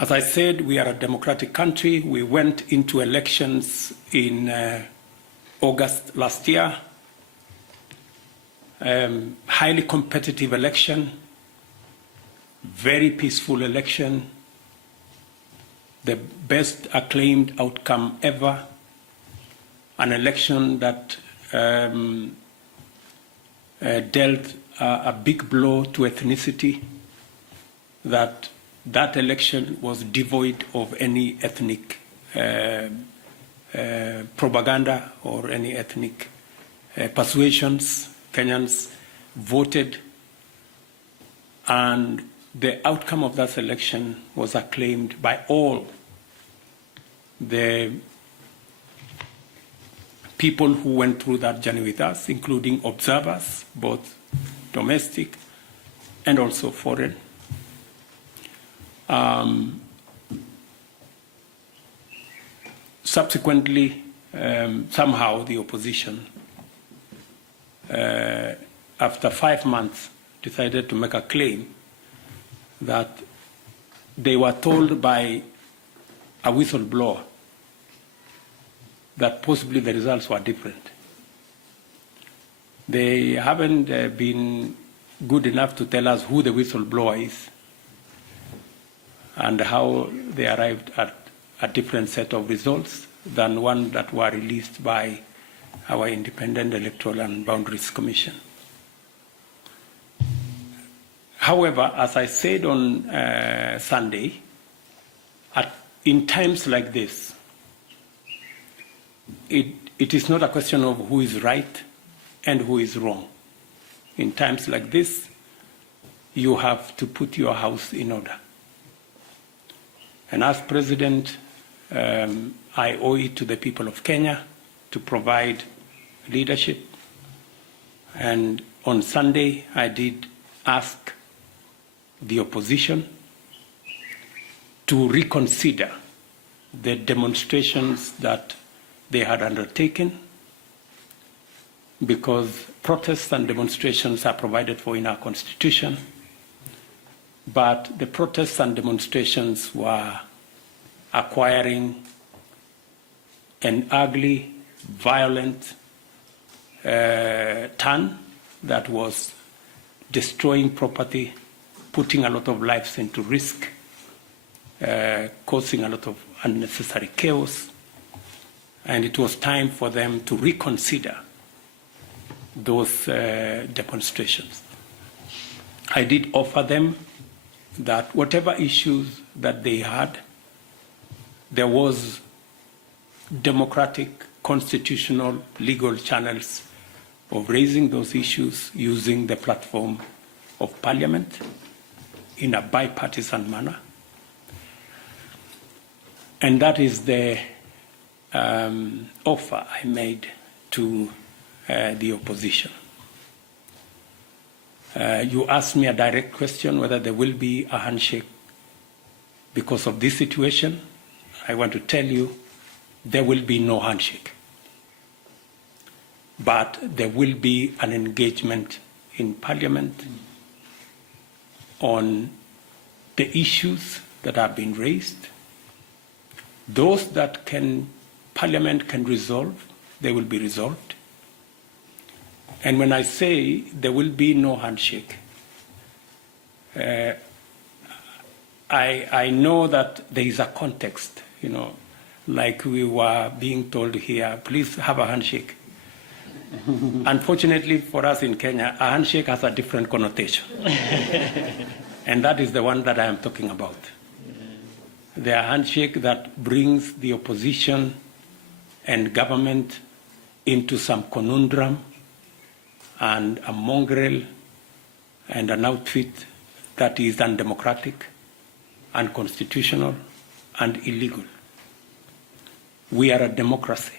As I said, we are a democratic country. We went into elections in August last year. Highly competitive election, very peaceful election, the best acclaimed outcome ever, an election that dealt a big blow to ethnicity, that election was devoid of any ethnic propaganda or any ethnic persuasions. Kenyans voted, and the outcome of that election was acclaimed by all the people who went through that journey with us, including observers, both domestic and also foreign. Subsequently, somehow the opposition, after 5 months, decided to make a claim that they were told by a whistleblower that possibly the results were different. They haven't been good enough to tell us who the whistleblower is and how they arrived at a different set of results than one that were released by our Independent Electoral and Boundaries Commission. However, as I said on Sunday, in times like this, it is not a question of who is right and who is wrong. In times like this, you have to put your house in order. And as President, I owe it to the people of Kenya to provide leadership. And on Sunday, I did ask the opposition to reconsider the demonstrations that they had undertaken, because protests and demonstrations are provided for in our Constitution, but the protests and demonstrations were acquiring an ugly, violent turn that was destroying property, putting a lot of lives into risk, causing a lot of unnecessary chaos, and it was time for them to reconsider those demonstrations. I did offer them that whatever issues that they had, there was democratic, constitutional, legal channels of raising those issues using the platform of Parliament in a bipartisan manner. And that is the offer I made to the opposition. You asked me a direct question whether there will be a handshake because of this situation. I want to tell you there will be no handshake. But there will be an engagement in Parliament on the issues that have been raised. Those that Parliament can resolve, they will be resolved. And when I say there will be no handshake, I know that there is a context, like we were being told here, please have a handshake. Unfortunately for us in Kenya, a handshake has a different connotation. And that is the one that I am talking about. The handshake that brings the opposition and government into some conundrum and a mongrel and an outfit that is undemocratic, unconstitutional, and illegal. We are a democracy.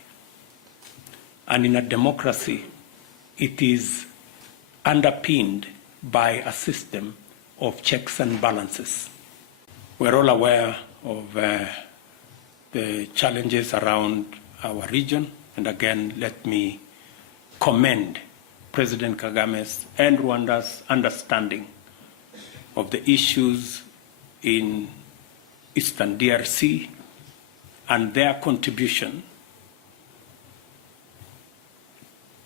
And in a democracy, it is underpinned by a system of checks and balances. We're all aware of the challenges around our region. And again, let me commend President Kagame's and Rwanda's understanding of the issues in Eastern DRC and their contribution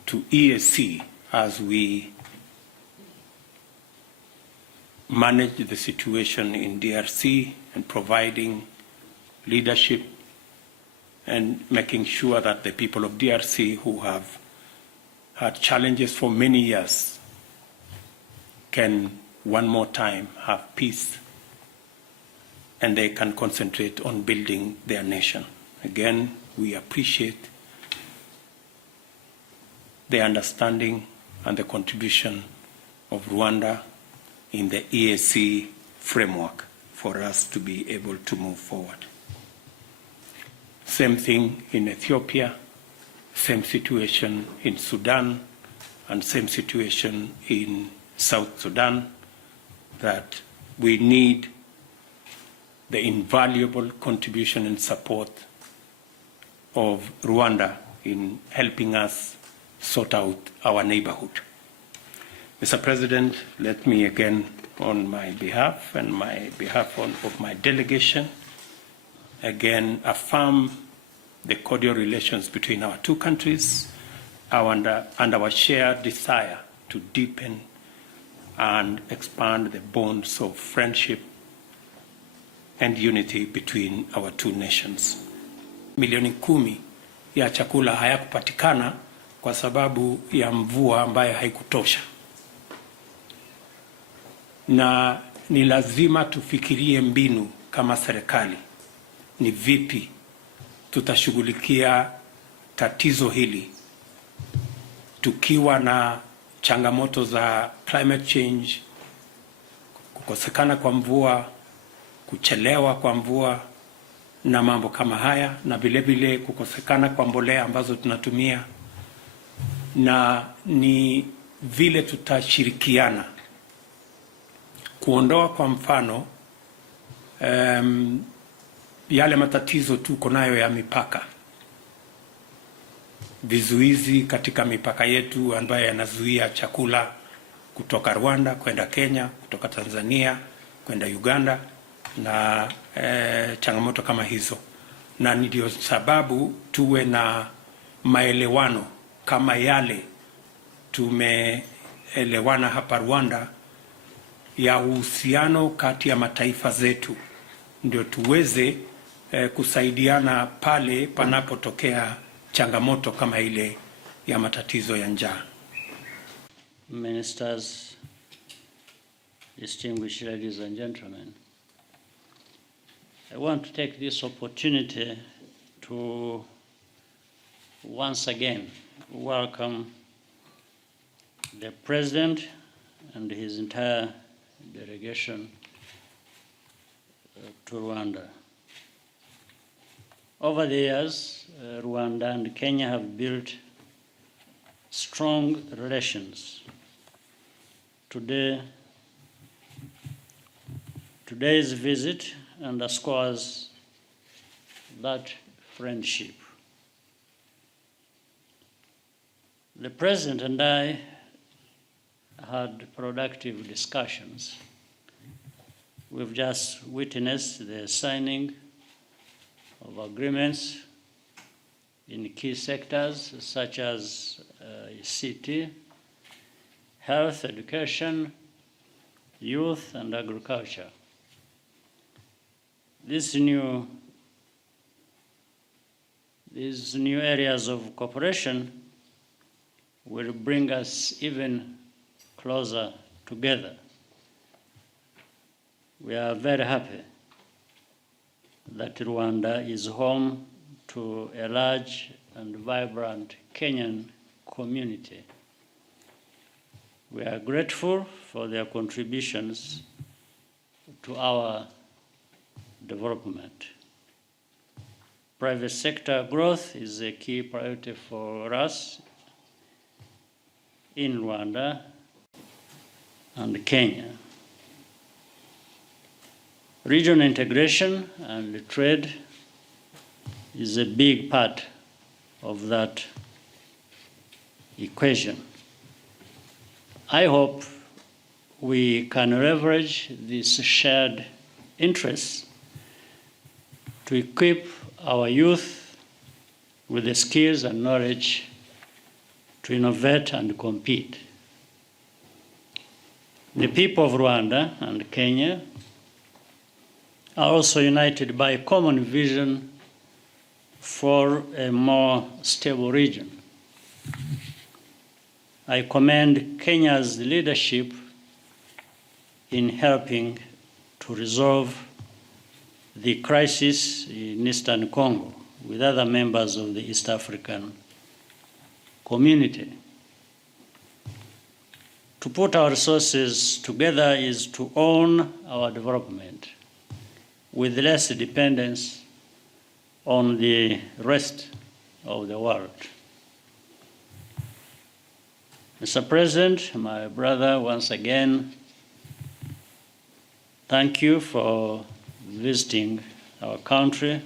to EAC as we manage the situation in DRC and providing leadership and making sure that the people of DRC who have had challenges for many years can one more time have peace and they can concentrate on building their nation. Again, we appreciate the understanding and the contribution of Rwanda in the EAC framework for us to be able to move forward. Same thing in Ethiopia, same situation in Sudan, and same situation in South Sudan, that we need the invaluable contribution and support of Rwanda in helping us sort out our neighborhood. Mr. President, let me again, on my behalf and my behalf of my delegation, again affirm the cordial relations between our two countries and our shared desire to deepen and expand the bonds of friendship and unity between our two nations. Milioni 10 ya chakula hayakupatikana kwa sababu ya mvua ambayo haikutosha. Na ni lazima tufikirie mbinu kama serikali ni vipi tutashughulikia tatizo hili tukiwa na changamoto za climate change, kukosekana kwa mvua, kuchelewa kwa mvua na mambo kama haya, na vile vile kukosekana kwa mbolea ambazo tunatumia, na ni vile tutashirikiana kuondoa kwa mfano yale matatizo tuko nayo ya mipaka, vizuizi katika mipaka yetu ambayo yanazuia chakula kutoka Rwanda kwenda Kenya, kutoka Tanzania kwenda Uganda na changamoto kama hizo. Na ndio sababu tuwe na maelewano kama yale tumeelewana hapa Rwanda ya uhusiano kati ya mataifa zetu, ndio tuweze kusaidiana pale panapotokea changamoto kama ile ya matatizo ya njaa. Ministers, distinguished ladies and gentlemen, I want to take this opportunity to once again welcome the President and his entire delegation to Rwanda. Over the years, Rwanda and Kenya have built strong relations. Today's visit underscores that friendship. The President and I had productive discussions. We've just witnessed the signing of agreements in key sectors such as ICT, health, education, youth, and agriculture. These new areas of cooperation will bring us even closer together. We are very happy that Rwanda is home to a large and vibrant Kenyan community. We are grateful for their contributions to our development. Private sector growth is a key priority for us in Rwanda and Kenya. Regional integration and trade is a big part of that equation. I hope we can leverage these shared interests to equip our youth with the skills and knowledge to innovate and compete. The people of Rwanda and Kenya are also united by a common vision for a more stable region. I commend Kenya's leadership in helping to resolve the crisis in Eastern Congo with other members of the East African community. To put our resources together is to own our development with less dependence on the rest of the world. Mr. President, my brother, once again, thank you for visiting our country.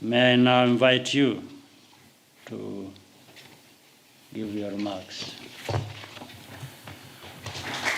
May I now invite you to give your remarks.